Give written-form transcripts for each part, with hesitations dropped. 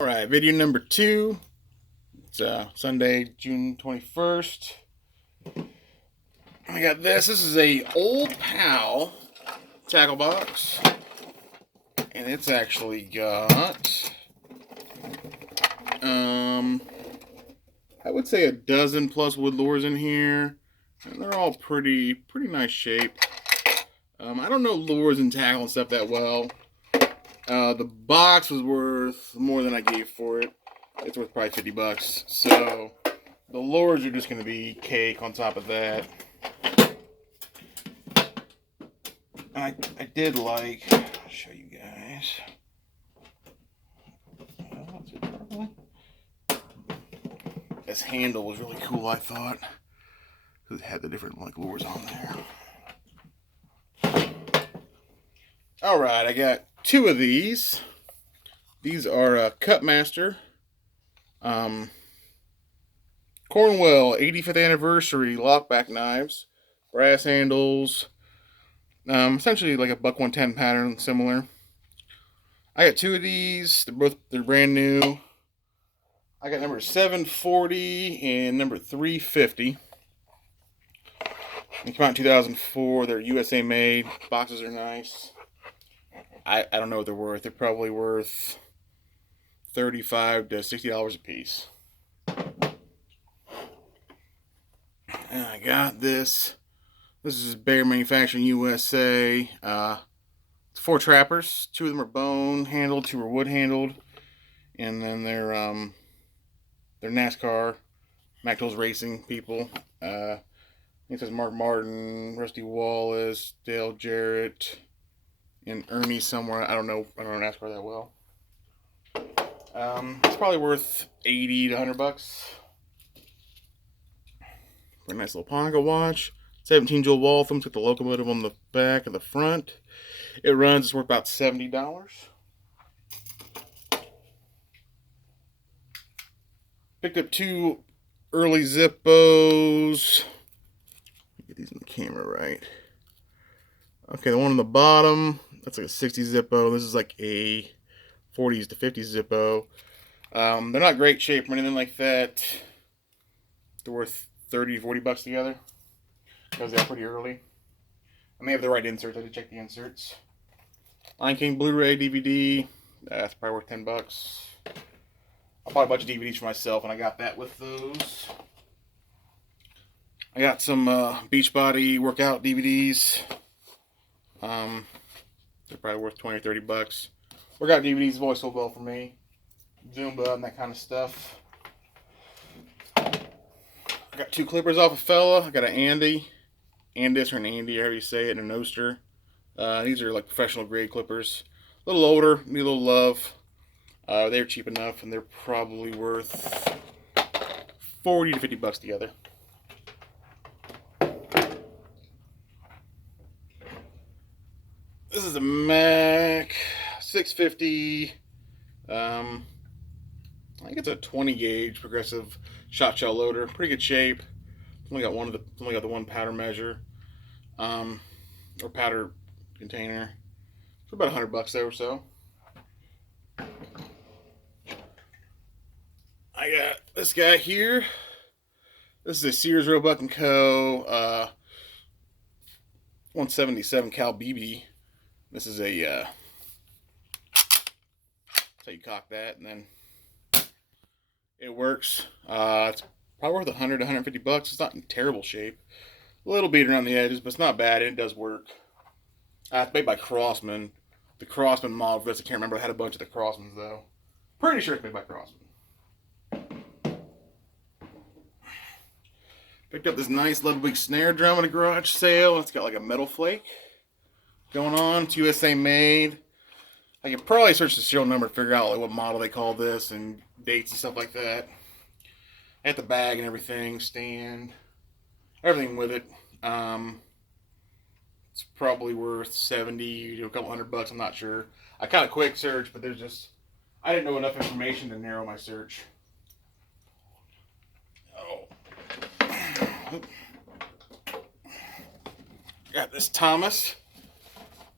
Alright, video number 2. It's Sunday, June 21st. I got this. This is a Old Pal tackle box. And it's actually got, I would say a dozen plus wood lures in here. And they're all pretty nice shape. I don't know lures and tackle and stuff that well. The box was worth more than I gave for it. It's worth probably 50 bucks. So the lures are just going to be cake on top of that. I did like, I'll show you guys. This handle was really cool, I thought, because it had the different lures on there. Alright, I got 2 of these. These are Cutmaster Cornwell 85th anniversary lockback knives, brass handles, essentially like a buck 110 pattern, similar. I got 2 of these. They're brand new. I got number 740 and number 350. They came out in 2004. They're USA made. Boxes are nice. I don't know what they're worth. They're probably worth $35 to $60 a piece. And I got this. This is Bear Manufacturing USA. It's 4 trappers. 2 of them are bone handled, 2 are wood handled, and then they're NASCAR, Mac Tools Racing people. It says Mark Martin, Rusty Wallace, Dale Jarrett, and Ernie somewhere. I don't know NASCAR that well. It's probably worth 80 to 100 bucks. For a nice little pocket watch. 17 jewel wall thumbs with the locomotive on the back and the front. It runs, it's worth about $70. Picked up 2 early Zippos. Get these in the camera right. Okay, the one on the bottom, that's like a 60 Zippo. This is like a 40s to 50s Zippo. They're not great shape or anything like that. They're worth 30 to 40 bucks together. Because they're pretty early. I may have the right inserts. I did check the inserts. Lion King Blu-ray DVD. That's probably worth 10 bucks. I bought a bunch of DVDs for myself, and I got that with those. I got some Beachbody workout DVDs. They're probably worth 20 or 30 bucks. Workout DVDs have always sold well for me. Zumba and that kind of stuff. I got 2 clippers off a fella. I got an Andis or an Andy, however you say it, and an Oster. These are like professional grade clippers. A little older, need a little love. They're cheap enough, and they're probably worth 40 to 50 bucks together. This is a Mac 650. I think it's a 20 gauge progressive shot shell loader. Pretty good shape. Only got the one powder measure, or powder container. For about 100 bucks there or so. I got this guy here. This is a Sears Roebuck & Co. 177 cal BB. This is a that's how you cock that, and then it works. It's probably worth 100 to 150 bucks. It's not in terrible shape. A little beat around the edges, but it's not bad. It does work. It's made by Crossman. The Crossman model, I can't remember. I had a bunch of the Crossmans though. Pretty sure it's made by Crossman. Picked up this nice Ludwig snare drum at a garage sale. It's got like a metal flake going on. It's USA made. I could probably search the serial number to figure out like what model they call this and dates and stuff like that. I got the bag and everything, stand, everything with it. It's probably worth 70 to a couple $100 bucks. I'm not sure. I kind of quick search, but I didn't know enough information to narrow my search. Got this Thomas.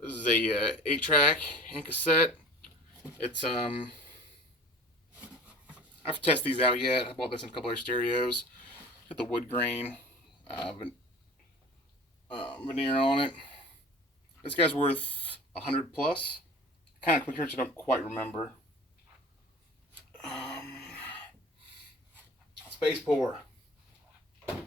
This is a 8-track and cassette. It's have to test these out yet. I bought this in a couple of stereos. Got the wood grain veneer on it. This guy's worth 100 plus. Kind of quick search, I don't quite remember. Space Pour. And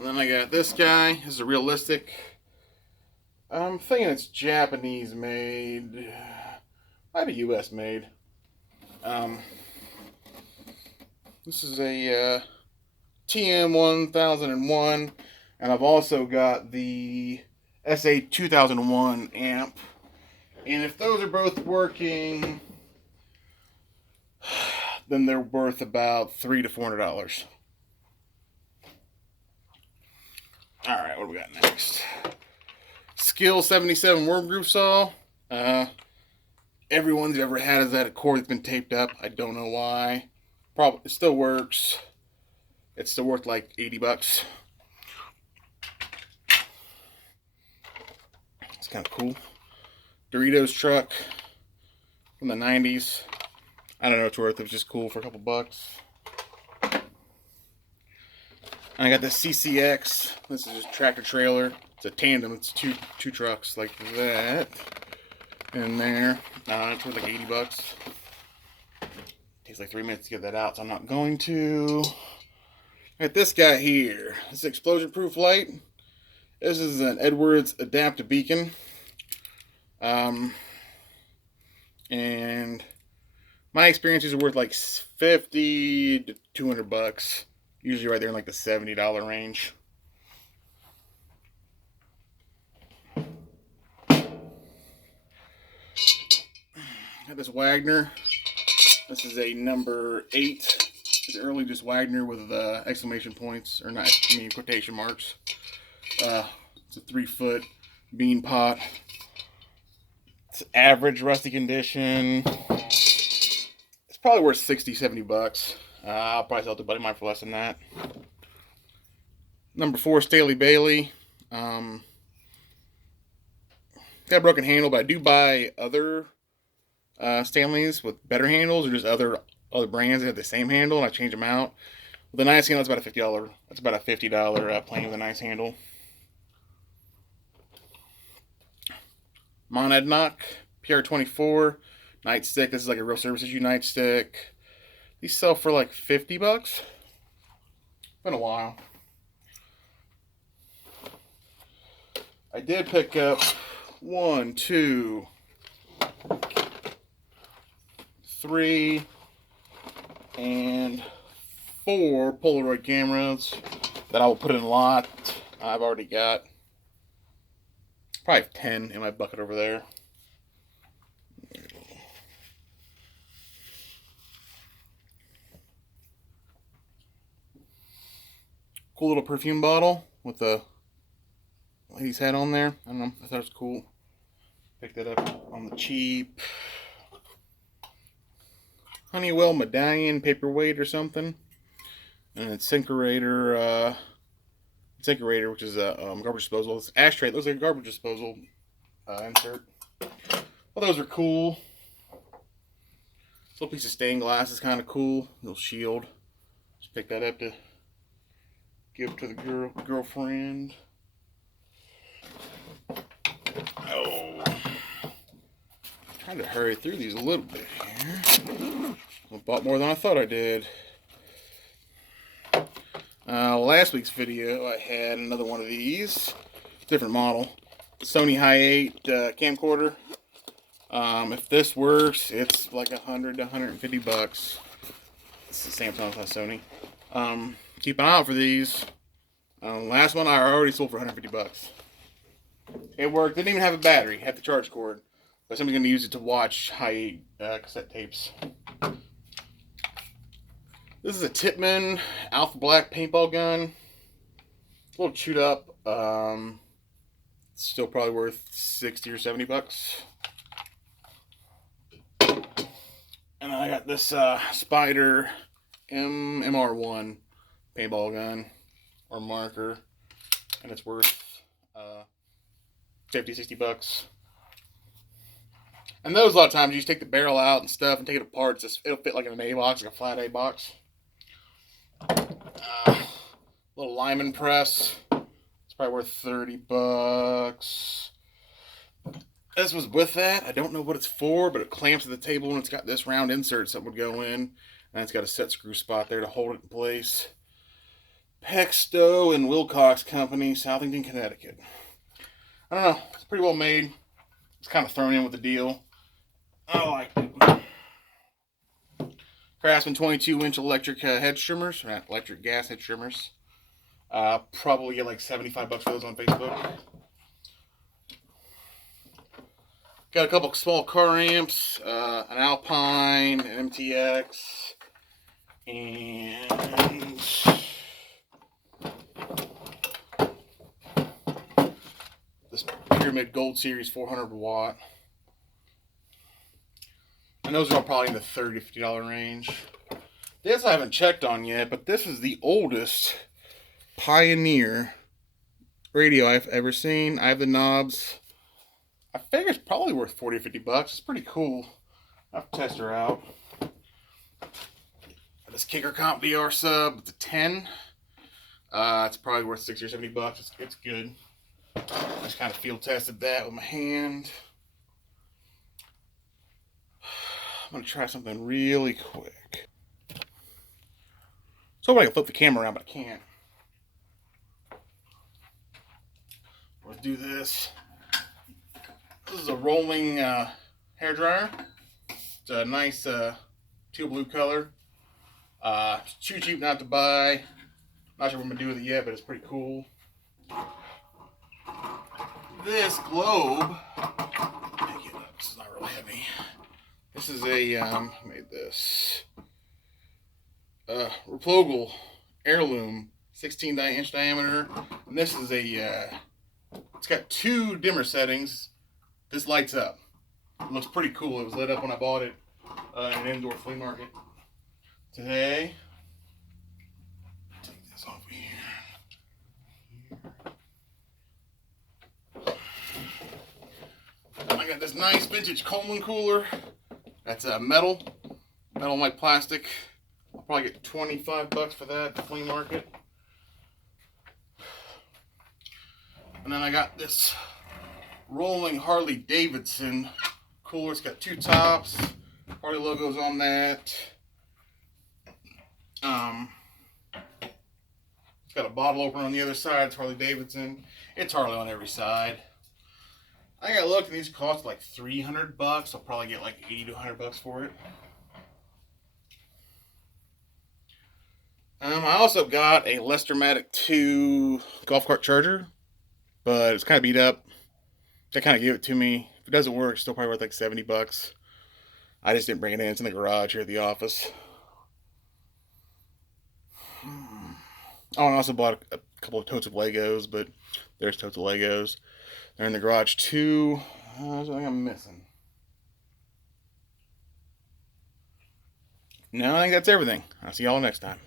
then I got this guy. This is a realistic. I'm thinking it's Japanese made. Might be US made. This is a TM1001, and I've also got the SA2001 amp. And if those are both working, then they're worth about $300 to $400. Alright, what do we got next? Skill 77 worm groove saw. Everyone's ever had is that a cord that's been taped up. I don't know why. Probably it still works. It's still worth like 80 bucks. It's kind of cool. Doritos truck from the 90s. I don't know what it's worth. It was just cool for a couple bucks. I got the CCX. This is just tractor trailer. It's a tandem. It's two trucks like that. In there. It's worth like 80 bucks. Takes like 3 minutes to get that out, so I'm not going to. Got this guy here. This is explosion proof light. This is an Edwards adaptive beacon. And my experiences are worth like 50 to 200 bucks. Usually right there in like the $70 range. Got this Wagner. This is a number 8. It's early just Wagner with exclamation points, or not, I mean quotation marks. It's a 3-foot bean pot. It's average rusty condition. It's probably worth 60, 70 bucks. I'll probably sell it to a buddy of mine for less than that. Number 4, Staley Bailey. Got a broken handle, but I do buy other Stanleys with better handles, or just other brands that have the same handle, and I change them out. With a nice handle, it's about a $50. That's about a $50 plane with a nice handle. Monadnock PR24 nightstick. This is like a real service issue nightstick. These sell for like 50 bucks. Been a while. I did pick up 1, 2, 3, and 4 Polaroid cameras that I will put in a lot. I've already got probably 10 in my bucket over there. Cool little perfume bottle with the lady's head on there. I don't know, I thought it was cool. Picked that up on the cheap. Honeywell medallion paperweight or something. And it's Syncerator, which is a garbage disposal. It's ashtray. It looks like a garbage disposal insert. Well, those are cool. This little piece of stained glass is kind of cool. Little shield. Just pick that up to give to the girlfriend. Oh, trying to hurry through these a little bit here. I bought more than I thought I did. Last week's video, I had another one of these, different model, Sony Hi8 camcorder. If this works, it's like 100 to 150 bucks. It's the Samsung, not Sony. Keep an eye out for these. Last one I already sold for 150 bucks. It worked. Didn't even have a battery. Had the charge cord. But somebody's going to use it to watch Hi8 cassette tapes. This is a Tippmann Alpha Black paintball gun. A little chewed up. Still probably worth 60 or 70 bucks. And then I got this Spider MR1 paintball gun or marker, and it's worth 50, 60 bucks. And those, a lot of times, you just take the barrel out and stuff and take it apart. It'll fit like in an A box, like a flat A box. Little Lyman press. It's probably worth 30 bucks. This was with that. I don't know what it's for, but it clamps to the table and it's got this round insert that would go in. And it's got a set screw spot there to hold it in place. Pexto and Wilcox Company, Southington, Connecticut. I don't know. It's pretty well made. It's kind of thrown in with the deal. I like it. Craftsman 22-inch electric head trimmers, not electric gas head trimmers. Probably get like 75 bucks for those on Facebook. Got a couple small car amps, an Alpine, an MTX, and this Pyramid Gold Series 400 watt. And those are all probably in the $30 to $50 range. This I haven't checked on yet, but this is the oldest Pioneer radio I've ever seen. I have the knobs. I figure it's probably worth 40 or 50 bucks. It's pretty cool. I'll have to test her out. This Kicker Comp VR sub, it's a 10. It's probably worth 60 or 70 bucks. It's good. I just kind of field tested that with my hand. I'm going to try something really quick. So I can flip the camera around, but I can't. Let's do this. This is a rolling hair dryer. It's a nice teal blue color. It's too cheap not to buy. Not sure what I'm going to do with it yet, but it's pretty cool. This globe, this is not really heavy. This is a, made this, Replogle heirloom, 16-inch diameter. And this is a, it's got 2 dimmer settings. This lights up. It looks pretty cool. It was lit up when I bought it in an indoor flea market today. Take this off here. I got this nice vintage Coleman cooler. That's metal like plastic. I'll probably get 25 bucks for that at the flea market. And then I got this rolling Harley Davidson cooler. It's got 2 tops. Harley logos on that. It's got a bottle opener on the other side. It's Harley Davidson. It's Harley on every side. I gotta look, and these cost like 300 bucks. I'll probably get like 80 to 100 bucks for it. I also got a Lestermatic 2 golf cart charger, but it's kind of beat up. They kind of gave it to me. If it doesn't work, it's still probably worth like 70 bucks. I just didn't bring it in. It's in the garage here at the office. Oh, and I also bought a couple of totes of Legos, but there's totes of Legos. They're in the garage too. There's something I'm missing. No, I think that's everything. I'll see y'all next time.